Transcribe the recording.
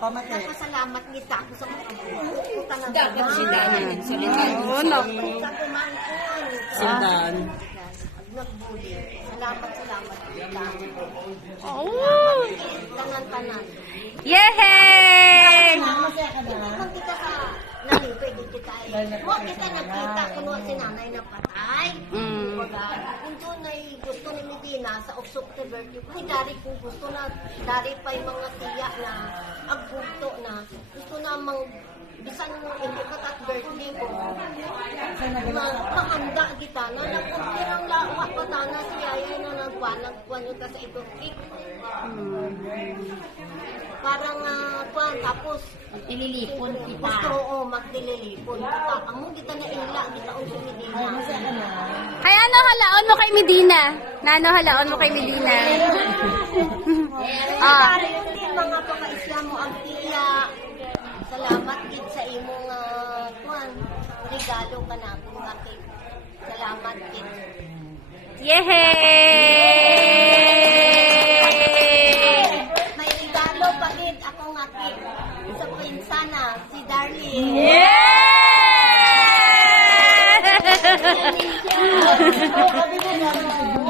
Pamati. Salamat kita ako sa mga ko talaga. Dapat sindahan din sa likod. Oo, no. Sa kumain. Sindahan. Nagbuli. Salamat kita. Oh. Tanan-tanan. Yay! Masaya ka na. Kung kita sa nani, pwede kita huwag kita nakita kuno si nanay na patay. Kung doon ay gusto ni Medina sa October, ay dari kung gusto na, dari pa yung mga tiya na agbugto na, gusto na bisan hindi pa tat birthday ko, mahanda kita na nagkuntirang lawa pa tana si Yaya na nagkuhan yun kasi ito cake. Parang tapos Ililipon kita. gusto magdililipon kita. Amo kita na ila, kita ang sumidina. Masaya ka na. Kaya ano halaon mo kay Medina? Nano halaon mo kay Medina? Para yun din mga pakaisya mo ang tiya. Salamat kid sa imong regalo ka na akong nakit. Salamat kid. Yay! May regalo pa kid akong nakit sa prinsana, si Darlene. Yeah!